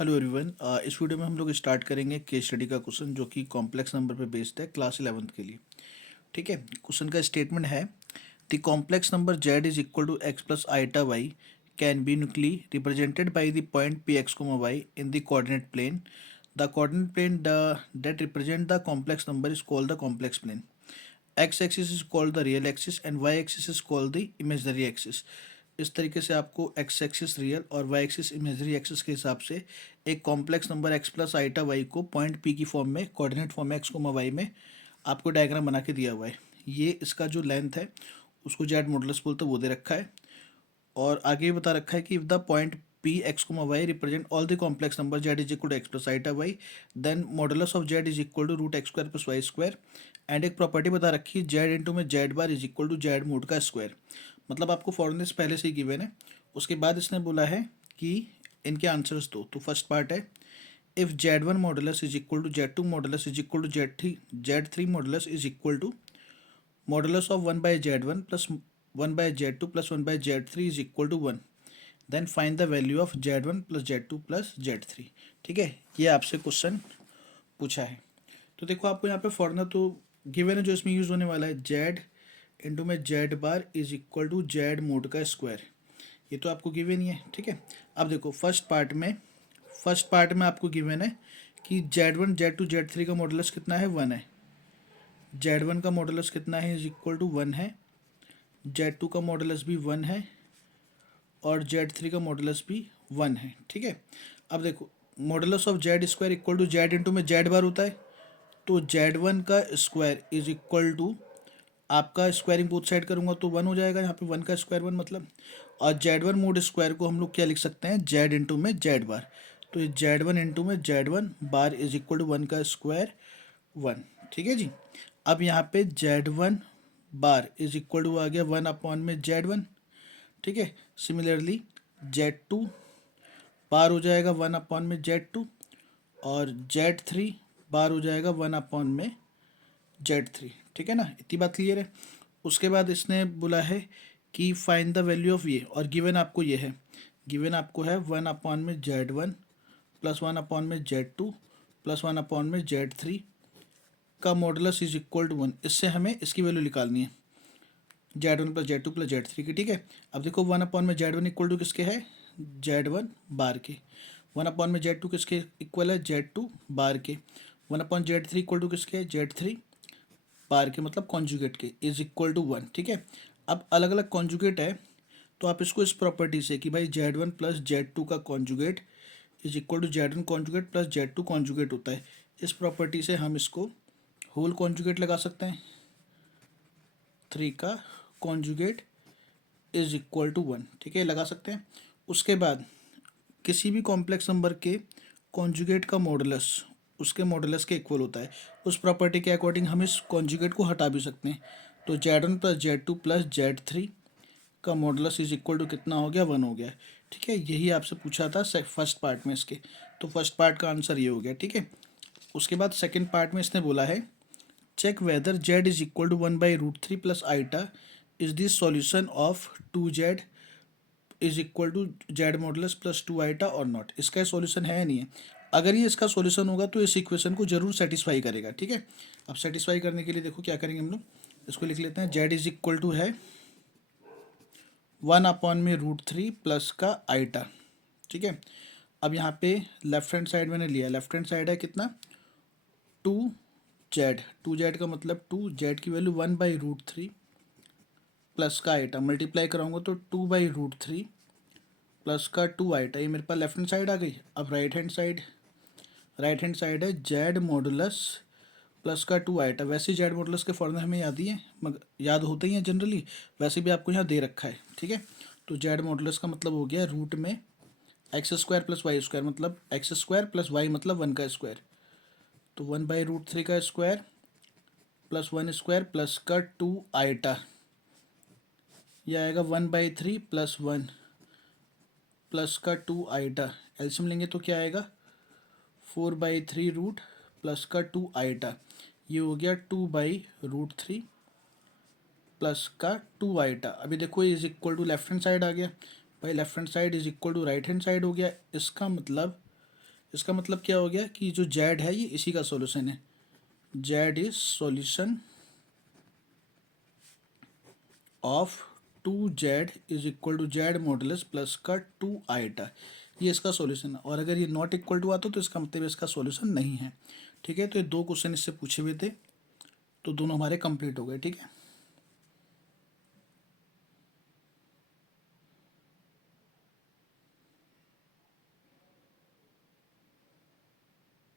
Hello everyone. इस video में हम लोग स्टार्ट करेंगे केस स्टडी का क्वेश्चन जो कि कॉम्प्लेक्स नंबर पे बेस्ड है क्लास 11th के लिए। ठीक है, क्वेश्चन का स्टेटमेंट है the complex number z is equal to x plus iota y can be uniquely represented by the point P x comma Y in the coordinate plane. The coordinate plane that represent the complex number is called the complex plane. X axis is called the real axis and Y axis is called the imaginary axis. इस तरीके से आपको x axis real और y axis imaginary axis के हिसाब से एक complex number x plus iota y को पॉइंट पी की फॉर्म में कोऑर्डिनेट फॉर्म में एक्स कोमा वाई में आपको डायग्राम बना के दिया हुआ है। ये इसका जो लेंथ है उसको जेड मॉडुलस बोलते हैं, वो दे रखा है। और आगे ये बता रखा है कि if the point P x comma y represent all the complex number z is equal to x plus iota y then modulus of z is equal to root x square plus y square. And एक property बता रखी है z into में Z bar is equal to z mod का square. मतलब आपको formulas पहले से ही गिवन है। उसके बाद इसने बोला है कि इनके आंसर्स दो। तो फर्स्ट पार्ट है if z one modulus is equal to z two modulus is equal to z three modulus is equal to modulus of one by z one plus one by z two plus one by z three is equal to one then find the value of z one plus Z two plus Z three. ठीक है, ये आपसे question पूछा है। तो देखो आपको यहाँ पे फॉर्मूला तो गिवन है जो इसमें यूज होने वाला है जेड इंटू में Z bar is equal to z mod का स्क्वायर। ये तो आपको गिवन ही है। ठीक है, अब देखो फर्स्ट पार्ट में आपको गिवन है कि z one z two z three का मॉडुलस कितना है, वन है। जेड वन का मॉडुलस कितना है, इज इक्वल टू वन है। जेड टू का मॉडुलस भी वन है और जेड थ्री का मॉडुलस भी वन है। ठीक है, अब देखो modulus of z square equal to z into में जेड बार होता है। तो जेड वन का स्क्वायर इज इक्वल टू आपका स्क्वायरिंग बोथ साइड करूंगा तो वन हो जाएगा। यहाँ पे वन का स्क्वायर वन मतलब, और जेड वन मोड स्क्वायर को हम लोग क्या लिख सकते हैं, जेड इंटू में जेड बार। तो ये जेड वन इंटू में Z one bar is equal to one का स्क्वायर वन। ठीक है जी, अब यहाँ पे Z one bar is equal to आ गया वन अपॉन में जेड वन। ठीक है, सिमिलरली जेड टू बार हो जाएगा वन अपॉन में जेड टू और जेड थ्री बार हो जाएगा वन अपॉन में जेड थ्री। ठीक है ना, इतनी बात क्लियर है। उसके बाद इसने बोला है कि फाइंड द वैल्यू ऑफ ये, और गिवन आपको ये है, गिवन आपको है वन अपॉन में Z one plus one upon में Z two plus one upon में जेड थ्री का modulus is equal to one. इससे हमें इसकी वैल्यू निकालनी है Z one plus Z two plus Z three की। ठीक है, अब देखो वन अपॉन में जेड वन इक्वल टू किसके है, जेड वन बार के। वन अपॉन में जेड टू किसके इक्वल है, जेड टू बार के। One upon z three equal to किसके है, जेड थ्री बार के मतलब कॉन्जुगेट के, इज इक्वल टू वन। ठीक है, अब अलग अलग कॉन्जुगेट है तो आप इसको इस प्रॉपर्टी से कि भाई Z one plus Z two का conjugate is equal to Z one conjugate plus Z two conjugate होता है। इस प्रॉपर्टी से हम इसको होल कॉन्जुगेट लगा सकते हैं, थ्री का conjugate is equal to one. ठीक है, लगा सकते हैं। उसके बाद किसी भी कॉम्प्लेक्स नंबर के कॉन्जुगेट का मॉडुलस उसके मॉडुलस के इक्वल होता है। उस प्रॉपर्टी के अकॉर्डिंग हम इस कॉन्जुगेट को हटा भी सकते हैं। तो z one plus Z two plus Z three का मॉडुलस इज इक्वल टू कितना हो गया, वन हो गया। ठीक है, यही आपसे पूछा था फर्स्ट पार्ट में इसके। तो फर्स्ट पार्ट का आंसर ये हो गया। ठीक है, उसके बाद सेकेंड पार्ट में इसने बोला है check whether z is equal to one by root three plus iota is this solution of two z is equal to z modulus plus two iota और नॉट। इसका सॉल्यूशन है या नहीं है। अगर ये इसका सॉल्यूशन होगा तो इस इक्वेशन को जरूर सेटिस्फाई करेगा। ठीक है, अब सेटिस्फाई करने के लिए देखो क्या करेंगे हम लोग, इसको लिख लेते हैं जेड इज इक्वल टू है वन अपॉन में रूट थ्री प्लस का आइटा। ठीक है, अब यहाँ पे लेफ्ट हैंड साइड मैंने लिया, लेफ्ट हैंड साइड है कितना, टू जेड। टू जेड का मतलब टू जेड की value one by root three plus का आइटा, मल्टीप्लाई कराऊंगा तो two by root three plus का टू आइटा। ये मेरे पास लेफ्ट हैंड साइड आ गई। अब राइट हैंड साइड है जेड मॉडुलस प्लस का टू आइटा। वैसे जेड मॉडुलस के फॉर्मूले हमें याद ही हैं, मगर याद होते ही हैं जनरली, वैसे भी आपको यहाँ दे रखा है। ठीक है, तो जेड मॉडुलस का मतलब हो गया रूट में x square plus y square, मतलब एक्स स्क्वायर प्लस वाई मतलब वन का स्क्वायर। तो वन बाई रूट थ्री का square plus one square plus का टू आइटा, यह आएगा one by three plus one plus का टू आइटा। एल्सियम लेंगे तो क्या आएगा, four by three root plus का टू आइटा। ये हो गया two by root three plus का टू आइटा। अभी देखो ये is equal to left hand side आ गया, भाई left hand side is equal to right hand side हो गया। इसका मतलब इसका मतलब क्या हो गया कि जो जेड है ये इसी का सॉल्यूशन है, z is solution of 2z is equal to z modulus plus का 2 आइटा, ये इसका सॉल्यूशन है। और अगर ये नॉट इक्वल टू आता तो इसका मतलब इसका सॉल्यूशन नहीं है। ठीक है, तो ये 2 क्वेश्चन इससे पूछे हुए थे, तो दोनों हमारे कंप्लीट हो गए। ठीक है।